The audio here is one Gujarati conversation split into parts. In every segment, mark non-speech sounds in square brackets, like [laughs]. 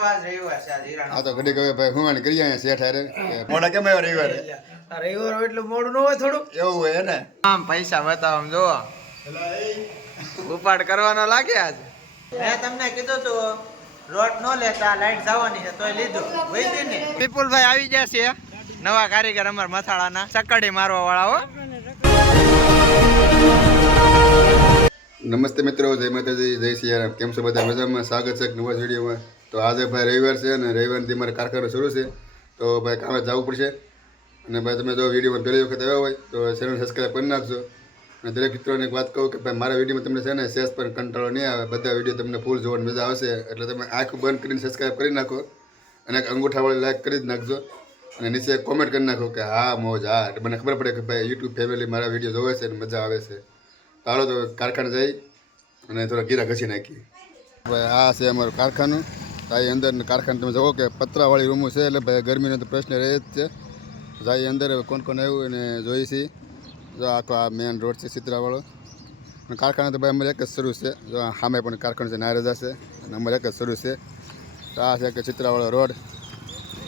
આ તો ઘડી હવે ભાઈ હુમાણી કરી અહીંયા શેઠ હારે. મોડા કેમ આવ્યા રવિવારે? રવિવાર હોય મોડું ન હોય થોડું. એવું હોય ને આમ પૈસા બતાવો આમ જોવો ઉપાડ કરવાનો લાગે આજે. મેં તમને કીધું તું રોટ નો લેતા લાઈટ જવાની છે તોય લીધું. વૈદ્ય ને? વિપુલભાઈ આવી જશે છે. નવા કારીગર અમાર મથાળાના. ચકડી મારવા વાળા હો. નમસ્તે મિત્રો જય માતાજી જય સિયારામ. કેમ છો બધા? મજામાં? સ્વાગત છે નવા વિડીયોમાં. તો આજે ભાઈ રવિવાર છે અને રવિવારથી મારે કારખાનો શરૂ છે. તો ભાઈ કામે જવું પડશે. અને ભાઈ તમે જો વિડીયોમાં પહેલી વખત આવ્યા હોય, તો ચેનલ સબસ્ક્રાઈબ કરી નાખજો. અને દરેક મિત્રોને એક વાત કહું કે ભાઈ મારા વિડીયોમાં તમને છે ને સેસ પર કંટાળો નહીં આવે. બધા વીડિયો તમને ફૂલ જોવાની મજા આવશે. એટલે તમે આંખ બંધ કરીને સબસ્ક્રાઈબ કરી નાખો. અને અંગૂઠાવાળી લાઈક કરી જ નાખજો. અને નીચે કોમેન્ટ કરી નાખો કે હા, મોજ, હા. એટલે મને ખબર પડે કે ભાઈ યુટ્યુબ ફેમિલી મારા વીડિયો જોવે છે અને મજા આવે છે. ચાલો તો કારખાને જઈ અને થોડા ગીરા ઘસી નાખી ભાઈ આ છે અમારું કારખાનું. અહીં અંદર કારખાનું તમે જુઓ કે પતરાવાળી રૂમો છે એટલે ભાઈ ગરમીનો તો પ્રશ્ન રહે જ છે. જાય અંદર કોણ કોણ આવ્યું અને જોઈ છીએ. જો આખો આ મેન રોડ છે સિત્રાવાળો અને કારખાના તો ભાઈ અમારે એક જ શરૂ છે. જો સામે પણ કારખાનું છે નારજા છે. અને અમારે એક જ શરૂ છે. તો આ છે કે ચિત્રાવાળો રોડ.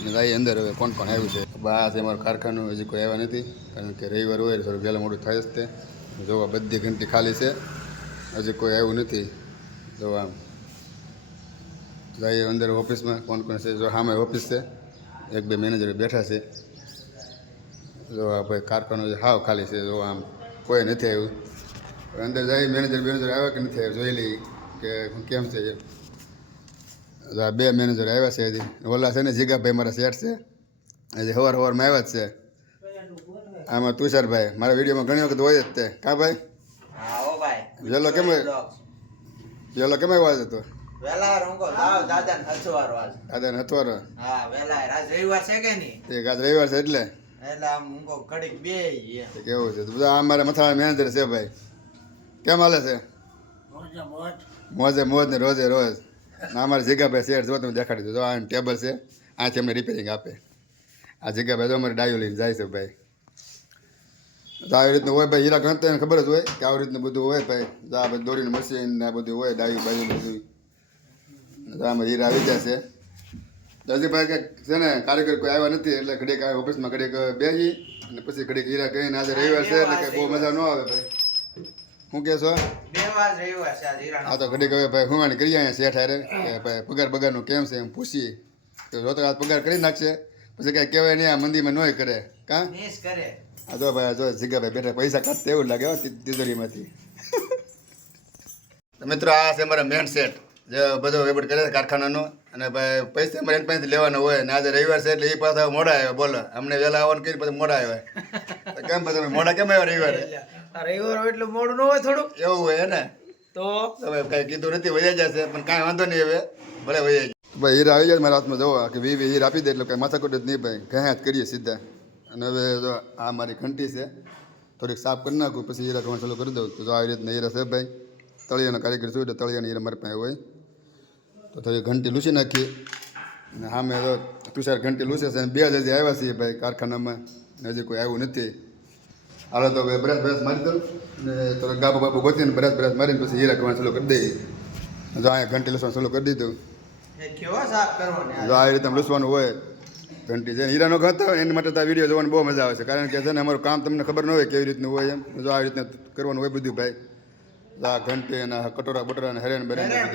અને જાય અંદર હવે કોણ કોણ આવ્યું છે. આ છે અમારું કારખાનું, હજી કોઈ આવ્યા નથી. કારણ કે રવિવાર હોય થોડું વહેલા મોડું થાય જ તે. જોવા, બધી ઘંટી ખાલી છે. હજી કોઈ આવ્યું નથી. જોવા જઈએ અંદર ઓફિસમાં કોણ કોણ છે? જો સામે ઓફિસ છે. એક બે મેનેજર બેઠા છે. જો આ ભાઈ કારખાનો હાવ ખાલી છે. જો આમ કોઈ નથી આવ્યું. અંદર જઈ મેનેજર મેનેજર આવ્યા કે નથી આવ્યા? જોઈ લઈ કે કેમ છે આ બે મેનેજર આવ્યા છે હજી. ઓલા છે ને જીગાભાઈ મારા શેઠ છે. હજી સવાર સવારમાં આવ્યા જ છે. આમાં તુષારભાઈ મારા વિડીયોમાં ઘણી વખત હોય જ તે. કા ભાઈ? હા વેલો કેમ? પેલો કેમ આવ્યો આજે તો? વેલા રંગો લાવ આજ. હા વેલા આજ રવિવાર છે કે નહીં? તે આજ રવિવાર છે એટલે? એટલે આમ ઊંઘો ઘડીક બે કેવું છે? તો બધા આ મારા મથાળા મેનેજર છે ભાઈ. કેમ હાલે છે? મોજે મોજ. ને રોજે રોજ. ના અમારે જીગાભાઈ શેર જો તમે દેખાડી દો જો આ ટેબલ છે. આથી અમને રિપેરિંગ આપે. આ જગ્યાભાઈ તો અમારે ડાયો લઈને જાય છે ભાઈ. તો આવી રીતનું હોય ભાઈ હીરા ગણતા ખબર જ હોય કે આવી રીતનું બધું હોય ભાઈ. આ બધું દોરીનું મશીન ને આ બધું હોય ડાયું બાજુ બધું આમાં હીરા આવી છે. તો હજી છે ને કારીગર કોઈ આવ્યા નથી એટલે ઘડીક ઓફિસમાં ઘડીક બેસી અને પછી ઘડીક હીરા કહીને આજે રવિવાર છે એટલે કંઈ બહુ મજા ન આવે ભાઈ. શું કહેશો આ તો ઘડીક હવે ભાઈ હુમાણી કરી અહીંયા શેઠ હારે કે ભાઈ પગાર બગારનું કેમ છે એમ પૂછીએ. તો જો તો પગાર કરી નાખશે પછી કાંઈ કહેવાય નહીં આ મંદીમાં નોય કરે. કાં? કરે. આ જો ભાઈ જો જીગાભાઈ બેઠા પૈસા કાઢતા એવું લાગે હો તિજોરીમાંથી [laughs] મિત્રો આ છે મારા મેન સેટ બધો વેબડ કરે કારખાનાનો. અને ભાઈ પૈસા અમારે એની પાસેથી લેવાના હોય ને આજે રવિવાર છે એટલે એ પાછા મોડા આવ્યા બોલો. અમને વહેલા આવવાનું કહીને પછી મોડા આવ્યા. તો કેમ પછી તમે મોડા કેમ આવ્યા રવિવારે? આ રવિવાર હોય એટલે મોડું ન હોય થોડું એવું હોય ને તો? હવે ભાઈ કાંઈ કીધું નથી વૈયા જશે પણ કાંઈ વાંધો નહીં હવે. ભલે વૈયા જાય ભાઈ હીરા આવી જાય મારા હાથમાં જોવા કે વી વી હીરા આપી દે એટલે કાંઈ માથાકૂટ જ નહીં ભાઈ. ઘણા જ કરીએ સીધા. અને હવે જો આ મારી ઘંટી છે થોડીક સાફ કરી નાખું પછી હીરા કહેવાનું ચાલુ કરી દઉં. તો આવી રીતના હીરા છે ભાઈ તળિયાનો કાર્યક્રમ શું એટલે તળિયાના હીરા મારી પાસે હોય. તો થોડી ઘંટી લૂસી નાખીએ. અને સામે તો તુષાર ઘંટી લૂસે છે અને બે હજી આવ્યા છીએ ભાઈ કારખાનામાં. અને હજી કોઈ આવ્યું નથી. હાલો તો ભાઈ બ્રશ બ્રશ મારી દઉં. ને થોડો ગાબો બાબો ગોતીને બ્રશ બ્રશ મારીને પછી હીરા કરવાનું ચાલુ કરી દઈએ. જો અહીંયા ઘંટી લૂસવાનું ચાલુ કરી દીધું. જો આ રીતે લૂસવાનું હોય ઘંટી છે. હીરાનો ઘંટ હોય એની માટે તો આ વીડિયો જોવાની બહુ મજા આવે છે. કારણ કે છે ને અમારું કામ તમને ખબર ન હોય કેવી રીતનું હોય એમ. જો આવી રીતના કરવાનું હોય બધું ભાઈ. આ ઘંટી અને કટોરા બટોરા અને હેરેન બેરેન હેરાન.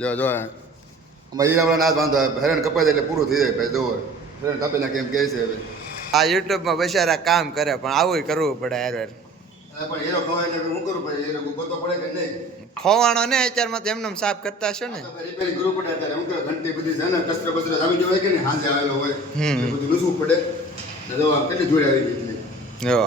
જો જો અમારે હીરાવાળા ના વાંધો હેરેન કપાઈ જાય એટલે પૂરું થઈ જાય ભાઈ જોવો હેરેન કાપી નાખે એમ કહે છે આ યુટ્યુબમાં બચારા કામ કરે પણ આવું કરવું પડે યાર. યાર પણ હીરો ખવાય એટલે હું કરું ભાઈ પડે કે નહીં? ખોવાણો ને અત્યારમાં તો એમને સાફ કરતા હશો ને. રિપેરિંગ કરવું પડે અત્યારે. હું ઘંટી બધી છે ને કચરો બચરો જામી હોય કે નહીં હાંજે આવેલો હોય બધું લૂસવું પડે. ને કેટલી ધૂળ આવી ગઈ જો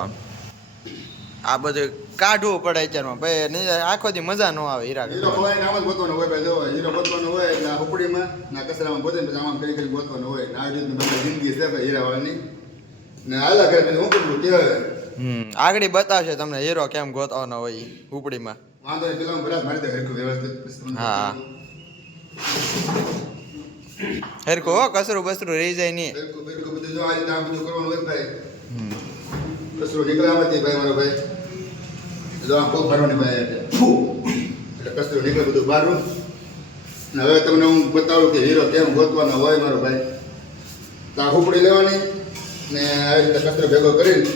આ બધું કાઢવું પડે અત્યારમાં. ભાઈ નહીં આખો દી મજા ન આવે હીરા હીરો ખવાય ને આમ જ ગોતવાનો હોય ભાઈ જો હીરો ગોતવાનો હોય એટલે ઉપડીમાં ના કચરામાં ગોતે ને પછી આમાં કરી કરી ગોતવાનો હોય. ને આવી રીતની બધી જિંદગી છે ભાઈ હીરાવાળાની. ને આલા કરે પછી હું કરું કહેવાય? હમ આગળ બતાવશે તમને હીરો કેમ ગોતવાનો હોય ઉપડીમાં વાંધો નહીં પેલા બરાબર મારી દે હરખું વ્યવસ્થિત હા. હેરકો હો કસરું બસરું રહી જાય નહીં. હરખું બરખું બધું જો આ રીતે આ બધું કરવાનું હોય ભાઈ. કસરું નીકળે આમાંથી ભાઈ મારો ભાઈ. જો આ બહુ ફરવાની ભાઈ એટલે ફૂ. એટલે કચરો નીકળે બધું બહાર ને હવે તમને હું બતાવું કે હીરો કેમ ગોતવાનો હોય મારો ભાઈ. તો આ હુપડી લેવાની ને આવી રીતે કચરો ભેગો કરીને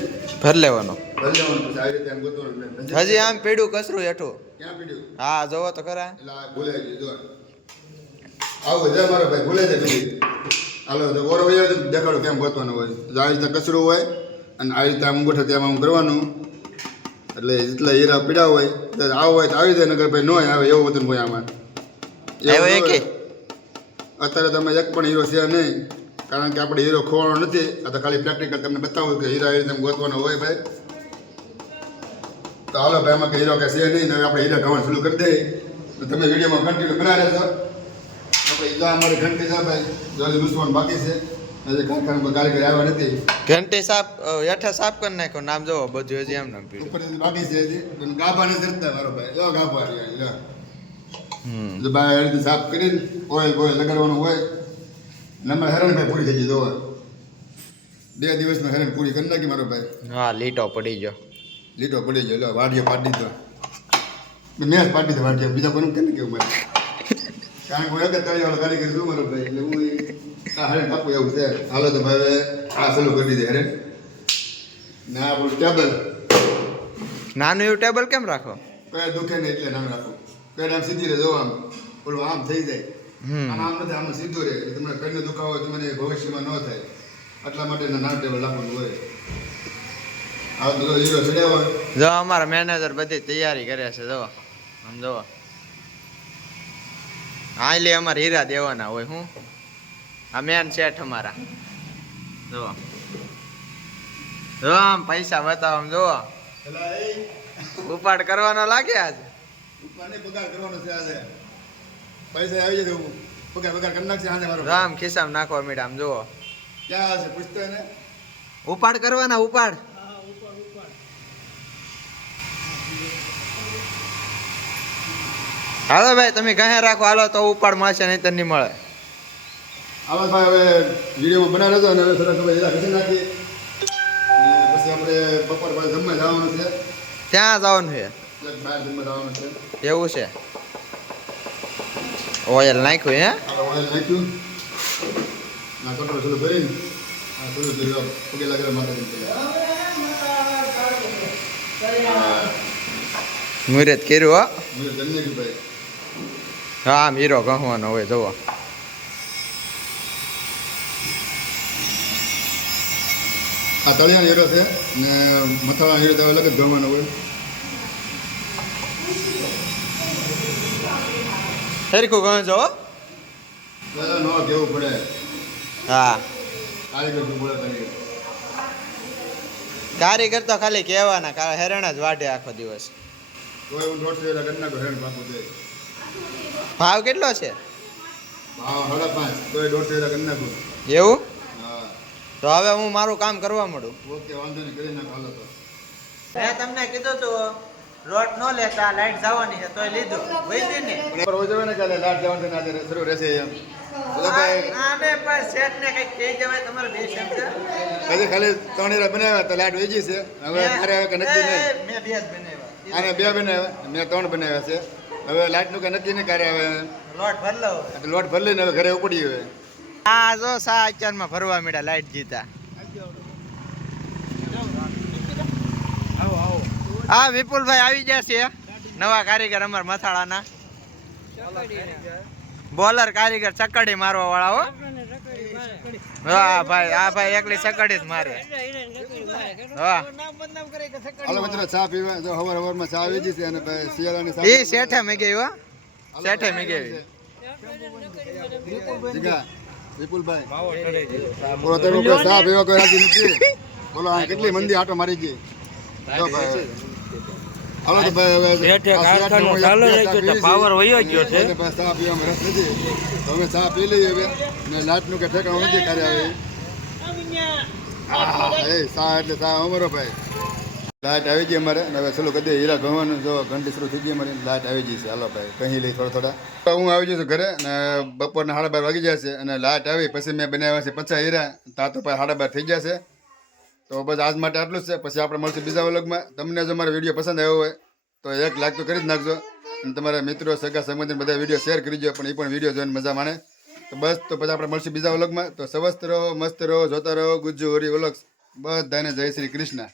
ભર લેવાનો. ભરી લેવાનું પછી આવી રીતે આમ ગોતવાનું હજી આમ પીડ્યું કસરું હેઠું? ક્યાં પીડ્યું? હા જોવો તો ખરા. એટલે આ ભૂલાઈ ગયું જો આવું જાય મારો ભાઈ ભૂલે છે બીજી હાલો તો ઓરો ભાઈ દેખાડો કેમ ગોતવાનું હોય. આવી રીતે કચરું હોય અને આવી રીતે આમ અંગૂઠા ત્યાં આમ કરવાનું. એટલે જેટલા હીરા પીડા હોય આવો આવું હોય તો આવી જાય નગર ભાઈ ન આવે એવું બધું ભાઈ આમાં. અત્યારે તમે એક પણ હીરો છે નહીં કારણ કે આપણે હીરો ખોવાનો નથી આ તો ખાલી પ્રેક્ટિકલ તમને બતાવું કે હીરા એવી રીતે ગોતવાનો હોય ભાઈ. તો હાલો ભાઈ એમાં કે હીરો કે છે નહીં હવે આપણે હીરા ખાવાનું શરૂ કરી દઈએ. તમે વિડીયોમાં કન્ટિન્યુ બનાવી રહેશો આપણે હીરા અમારી ઘંટી છે ભાઈ જો લૂસવાનું બાકી છે. ઘંટી સાફ હેઠા સાફ કરી નાખો નામ જોવો બધું હજી એમ નામ પીડ્યું. બાકી છે હજી. ગાભા નથી ચડતા મારો ભાઈ. જો ગાભા. હમ. ભાઈ આ સાફ કરીને ઓઇલ બોઇલ લગાડવાનું હોય. નંબર હેરણ ભાઈ પૂરી થઈ ગઈ જોવા. બે દિવસમાં હેરણ પૂરી કરી નાખી મારો ભાઈ. હા લીટો પડી ગયો. લીટો પડી ગયો લો વાડીઓ પાડી દીધો. મેં પાડી દીધો વાડીઓ બીજા કોઈને કેમ કેવું મારે? કારણ કે હું એક જ તળિયાવાળો કારીગર છું મારો ભાઈ એટલે હું હેરાન કાપું એવું છે. હાલો તો હવે આ સલું કરી દીધે હેરાન ને આપણું ટેબલ. નાનું એવું ટેબલ કેમ રાખો? પેર દુખે ને એટલે નામ રાખું. પેર આમ સીધી રહે જો આમ. ઓલું આમ થઈ જાય. આમ આમ નથી આમ સીધું રહે. એટલે તમને પેરનો દુખાવો તમને ભવિષ્યમાં ન થાય. એટલા માટે નામ ટેબલ રાખવાનું હોય. આ બધો હીરો ચડાવવાનો જો અમારા મેનેજર બધી તૈયારી કરે છે જો આમ જો હા એટલે અમારે હીરા દેવાના હોય હું? આ મેન શેઠ અમારા. જો જો આમ પૈસા બતાવો આમ જો ઉપાડ કરવાનો લાગે આજ? ઉપરને પગાર કરવાનો છે આજે. પૈસા આવી જશે હું. પગાર પગાર કરી નાખશે આજે મારો. જો ખિસ્સામાં નાખવા મીડા આમ જુઓ. ક્યાં પૂછતો ઉપાડ કરવાના ઉપાડ. હાલો ભાઈ તમે કહે રાખો. હાલો તો ઉપાડ મળશે નહીં તો નહીં મળે. આવા ભાઈ હવે વિડીયોમાં બનાવ્યો હતો અને હવે થોડા સમય જરા ઘસી નાખીએ. પછી આપણે બપોર પછી જમવા જવાનું છે. ત્યાં જવાનું છે? બહાર જમવા જવાનું છે. એવું છે. ઓઇલ નાખ્યું હે? ઓઇલ નાખ્યું. ના કટોરો થોડું ભરીને આ થોડું થોડું પગે લાગેલા માતાજી મુહૂર્ત કર્યું હો. મીરો હીરો ગહવાનો હોય જુઓ. આ તળિયાનો હીરો છે ને મથાળાનો હીરો તો અલગ જ ગણવાનો હોય. સરખું કહો છો? દાદા નો કેવું પડે? હા. કારીગર પડે કારીગર કારીગર તો ખાલી કહેવાના કા હેરણ જ વાઢે આખો દિવસ. ભાવ કેટલો છે? ભાવ સાડા પાંચ તોય દોઢસો કરી એવું? તો હવે હું મારું કામ કરવા મળું ઓકે વાંધો નહીં કરી નાખો હાલો તો. મેં તમને કીધું તું રોટ ન લેતા લાઈટ જવાની છે તોય લીધું. વૈદી ને? પર હોય ને કાલે લાઈટ જવાનું ના ને શરૂ રહેશે એમ. આને પણ શેઠ ને કંઈક કહી જવાય તમારે બે શબ્દ હજી ખાલી ત્રણ બનાવ્યા તો લાટ વેચી છે. હવે મારે હવે કે નક્કી નહીં. મેં બે જ બનાવ્યા. આને બે બનાવ્યા મેં ત્રણ બનાવ્યા છે. હવે લાઇટનું કંઈ નક્કી નહીં કરે હવે લોટ ભર લો. એટલે લોટ ભરી લઈને હવે ઘરે ઉપડી હવે. આ જો સા માં ફરવા મળ્યા લાઈટ જીતા. હા વિપુલભાઈ આવી જશે નવા કારીગર અમાર મથાળાના. બોલર કારીગર ચકડી મારવા વાળા હો. હા ભાઈ આ ભાઈ એકલી ચકડી જ મારે. હા હાલો મિત્રો ચા પીવા જો હવાર હવારમાં ચા વેચી છે અને ભાઈ શિયાળાની ચા એ શેઠે મેં ગઈ હો. શેઠે મેં ગઈ જીગા. વિપુલભાઈ બોલો તમે કોઈ ચા પીવા કોઈ રાજી નથી? બોલો કેટલી મંદી આટો મારી ગઈ? જો ભાઈ હાલો તો ભાઈ હવે શેઠે આ શેઠને કારખાનું હું એક ચાલુ બે રહી ચા ગયું તો પીવી છે. power વયો ગયો છે. ચા પીવામાં રસ નથી. તો અમે ચા પી લઈએ હવે. ને લાટનું કે ઠેકાણું નથી હવે એ એટલે ચા અમારો ભાઈ. લાઈટ આવી ગઈ અને હવે ચલો કદી હીરા ગવાનું જો ઘંટી શરૂ થઈ ગઈ અમારી લાઇટ આવી ગઈ છે. હાલો ભાઈ કહી લઈ થોડા થોડા. હું આવી જઈશું ઘરે અને બપોરના સાડા બાર વાગી જશે અને લાઇટ આવી, પછી મેં બનાવ્યા છે પચાસ હીરા. ત્યાં તો સાડા બાર થઈ જશે તો બસ આજ માટે આટલું જ છે. પછી આપણે મળશું બીજા વ્લોગમાં. તમને જો મારો વીડિયો પસંદ આવ્યો હોય, તો એક લાખ તો કરી જ નાખજો. અને તમારા મિત્રો, સગા સંબંધી બધા વીડિયો શેર કરી દો પણ એ પણ વીડિયો જોઈને મજા માણે. તો બસ, તો પછી આપણે મળશું બીજા વ્લોગમાં. તો સ્વસ્થ રહો, મસ્ત રહો, જોતા રહો. ગુજ્જુ હરી વ્લોગ્સ. બધાને જય શ્રી કૃષ્ણ.